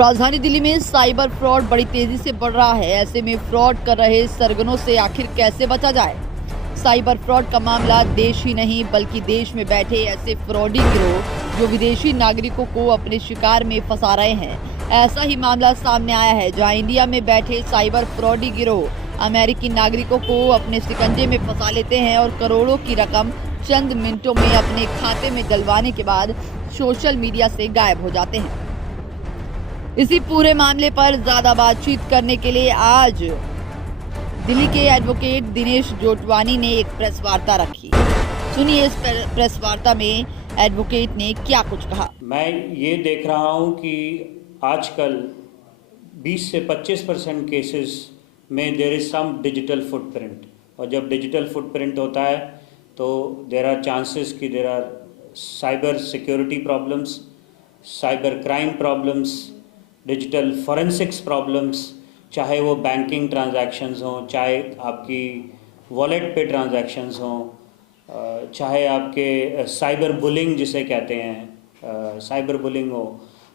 राजधानी दिल्ली में cyber fraud बड़ी तेजी से बढ़ रहा है। ऐसे में फ्रॉड कर रहे सरगनों से आखिर कैसे बचा जाए। साइबर फ्रॉड का मामला देश ही नहीं बल्कि देश में बैठे ऐसे फ्रॉडी गिरोह जो विदेशी नागरिकों को अपने शिकार में फंसा रहे हैं। ऐसा ही मामला सामने आया है जहां इंडिया में बैठे साइबर फ्रॉडी गिरोह अमेरिकी नागरिकों को अपने शिकंजे में फंसा लेते हैं और करोड़ों की रकम चंद मिनटों में अपने खाते में डलवाने के बाद सोशल मीडिया से गायब हो जाते हैं। इसी पूरे मामले पर ज्यादा बातचीत करने के लिए आज दिल्ली के एडवोकेट दिनेश जोटवानी ने एक प्रेस वार्ता रखी। सुनिए इस प्रेस वार्ता में एडवोकेट ने क्या कुछ कहा। मैं ये देख रहा हूँ कि आजकल 20 से 25% केसेस में there is some digital footprint, और जब डिजिटल फुटप्रिंट होता है तो देयर आर चांसेस कि there are cyber security problems, cyber crime problems, digital forensics problems, चाहे वो बैंकिंग ट्रांजैक्शंस हों, चाहे आपकी वॉलेट पे ट्रांजैक्शंस हों, चाहे आपके साइबर बुलिंग जिसे कहते हैं साइबर बुलिंग हो,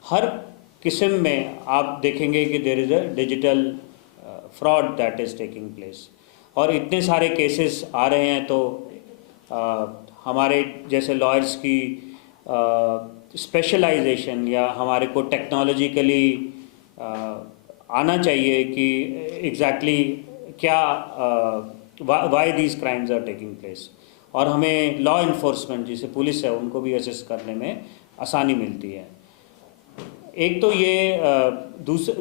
हर किस्म में आप देखेंगे कि there is a digital fraud that is taking place. और इतने सारे केसेस आ रहे हैं तो हमारे जैसे लॉयर्स की स्पेशलाइजेशन या हमारे को टेक्नोलॉजिकली आना चाहिए कि एग्जैक्टली क्या why these crimes are taking place, और हमें लॉ इन्फोर्समेंट जिसे पुलिस है उनको भी असिस्ट करने में आसानी मिलती है। एक तो ये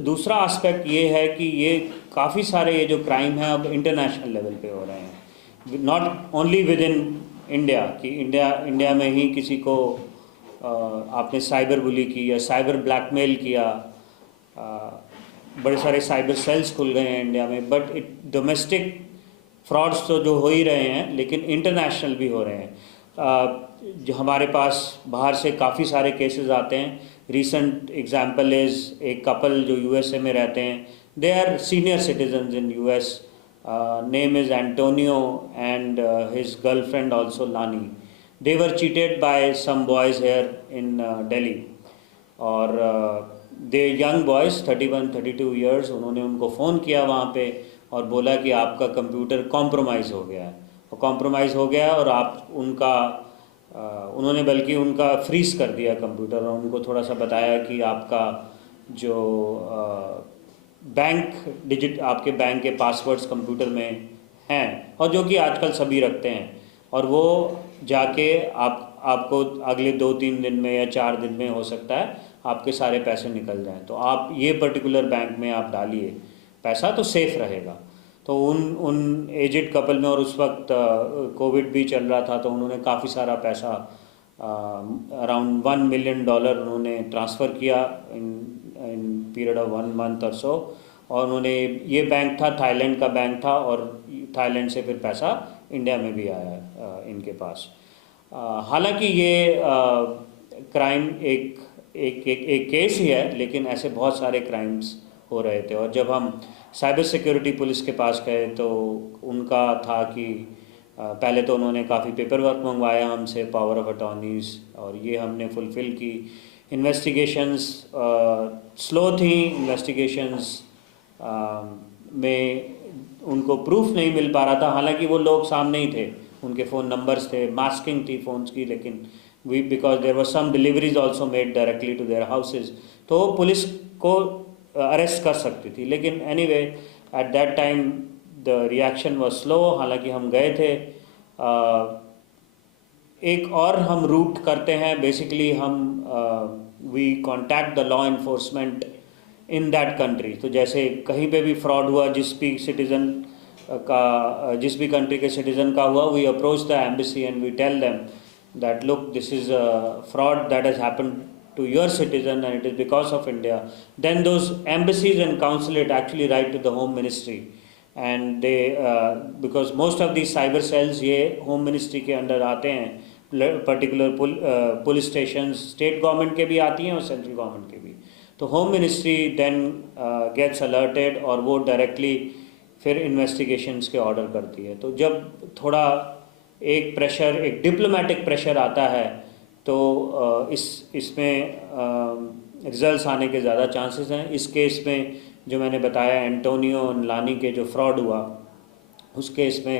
दूसरा एस्पेक्ट ये है कि ये काफ़ी सारे ये जो क्राइम है अब इंटरनेशनल लेवल पे हो रहे हैं, not only with in India कि इंडिया में ही किसी को आपने साइबर बुली की या साइबर ब्लैकमेल किया। बड़े सारे साइबर सेल्स खुल गए हैं इंडिया में, बट डोमेस्टिक फ्रॉड्स तो जो हो ही रहे हैं लेकिन इंटरनेशनल भी हो रहे हैं। जो हमारे पास बाहर से काफ़ी सारे केसेस आते हैं। रिसेंट एग्जांपल इज़ एक कपल जो यूएसए में रहते हैं, they are senior citizens in US, name is Antonio and his girlfriend also Lani. They were cheated by some boys here in Delhi, और they young boys 31-32 years, उन्होंने उनको phone किया वहाँ पे और बोला कि आपका कंप्यूटर कॉम्प्रोमाइज़ हो गया है, और कॉम्प्रोमाइज़ हो गया और आप उनका उन्होंने बल्कि उनका फ्रीज़ कर दिया कंप्यूटर, और उनको थोड़ा सा बताया कि आपका जो आपके बैंक के पासवर्ड्स कंप्यूटर में हैं और जो कि आजकल सभी रखते हैं, और वो जाके आपको अगले 2-3 दिन में या 4 दिन में हो सकता है आपके सारे पैसे निकल जाएं। तो आप ये पर्टिकुलर बैंक में आप डालिए पैसा, तो सेफ़ रहेगा। तो उन एजेड कपल में, और उस वक्त कोविड भी चल रहा था, तो उन्होंने काफ़ी सारा पैसा अराउंड $1 मिलियन उन्होंने ट्रांसफ़र किया इन पीरियड ऑफ 1 मंथ और सो। और उन्होंने ये बैंक था, थाईलैंड का बैंक था, और थाईलैंड से फिर पैसा इंडिया में भी आया इनके पास। हालांकि ये क्राइम एक केस ही है, लेकिन ऐसे बहुत सारे क्राइम्स हो रहे थे। और जब हम साइबर सिक्योरिटी पुलिस के पास गए तो उनका था कि पहले तो उन्होंने काफ़ी पेपर वर्क मंगवाया हमसे, पावर ऑफ अटॉर्नीज़, और ये हमने फुलफ़िल की। इन्वेस्टिगेशंस स्लो थी, इन्वेस्टिगेशंस में उनको प्रूफ नहीं मिल पा रहा था। हालांकि वो लोग सामने ही थे, उनके फ़ोन नंबर्स थे, मास्किंग थी फ़ोन्स की, लेकिन because there were some deliveries also made directly to their houses, तो पुलिस को अरेस्ट कर सकती थी। लेकिन anyway at that time the reaction was slow. हालांकि हम गए थे। एक और हम रूट करते हैं, बेसिकली हम we contact the law enforcement in that country. तो जैसे कहीं पे भी फ्रॉड हुआ, जिस भी कंट्री के सिटीज़न का हुआ, we approach the embassy and we tell them that look, this is a fraud that has happened to your citizen and it is because of India. Then those embassies and consulate actually write to the Home Ministry, and they because most of these cyber cells ये Home Ministry के under आते हैं, particular police station state government के भी आती हैं और central government के भी। तो home ministry then gets alerted और वो डायरेक्टली फिर इन्वेस्टिगेशंस के ऑर्डर करती है। तो जब थोड़ा एक डिप्लोमेटिक प्रेशर आता है तो इसमें रिजल्ट्स आने के ज़्यादा चांसेस हैं। इस केस में जो मैंने बताया एंटोनियो लानी के जो फ्रॉड हुआ उस केस में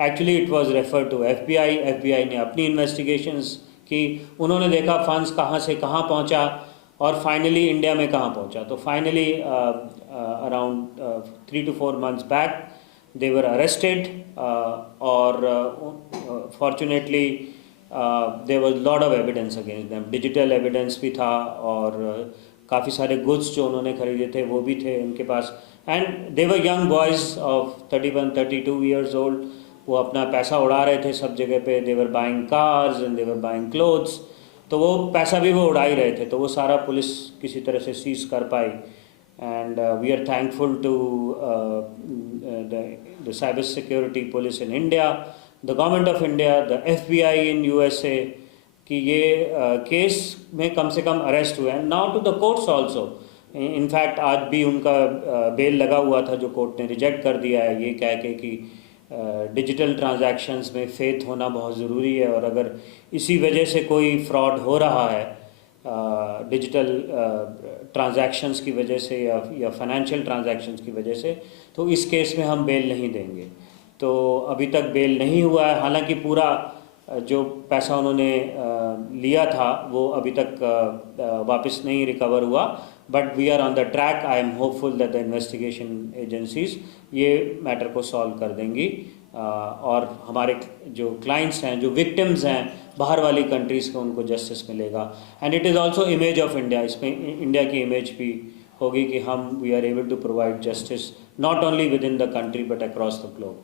actually it was refer to FBI ने अपनी इन्वेस्टिगेशंस की, उन्होंने देखा फंड्स कहाँ से कहाँ पहुँचा और फाइनली इंडिया में कहाँ पहुँचा। तो finally around 3 to 4 months back they were arrested और fortunately there was lot of evidence against them, digital evidence भी था और काफ़ी सारे गुड्स जो उन्होंने खरीदे थे वो भी थे उनके पास। And they were young boys of 31-32 years old, वो अपना पैसा उड़ा रहे थे सब जगह पे। They were buying cars and they were buying clothes, तो वो पैसा भी वो उड़ा ही रहे थे। तो वो सारा पुलिस किसी तरह से सीज कर पाई। And we are thankful to the cyber security police in India, the government of India, the FBI in USA कि ये केस में कम से कम अरेस्ट हुए हैं। Now to the courts also, in fact आज भी उनका बेल लगा हुआ था जो कोर्ट ने रिजेक्ट कर दिया है, ये कह के कि डिजिटल ट्रांजैक्शंस में फेथ होना बहुत ज़रूरी है और अगर इसी वजह से कोई फ्रॉड हो रहा है डिजिटल ट्रांजैक्शंस की वजह से या फाइनेंशियल ट्रांजैक्शंस की वजह से, तो इस केस में हम बेल नहीं देंगे। तो अभी तक बेल नहीं हुआ है, हालांकि पूरा जो पैसा उन्होंने लिया था वो अभी तक वापस नहीं रिकवर हुआ, but we are on the track. I am hopeful that the investigation agencies ये मैटर को सॉल्व कर देंगी और हमारे जो क्लाइंट्स हैं, जो विक्टिम्स हैं बाहर वाली कंट्रीज़ के, उनको जस्टिस मिलेगा। And it is also image of India, इसमें इंडिया की इमेज भी होगी कि हम we are able to provide justice not only within the country but across the globe.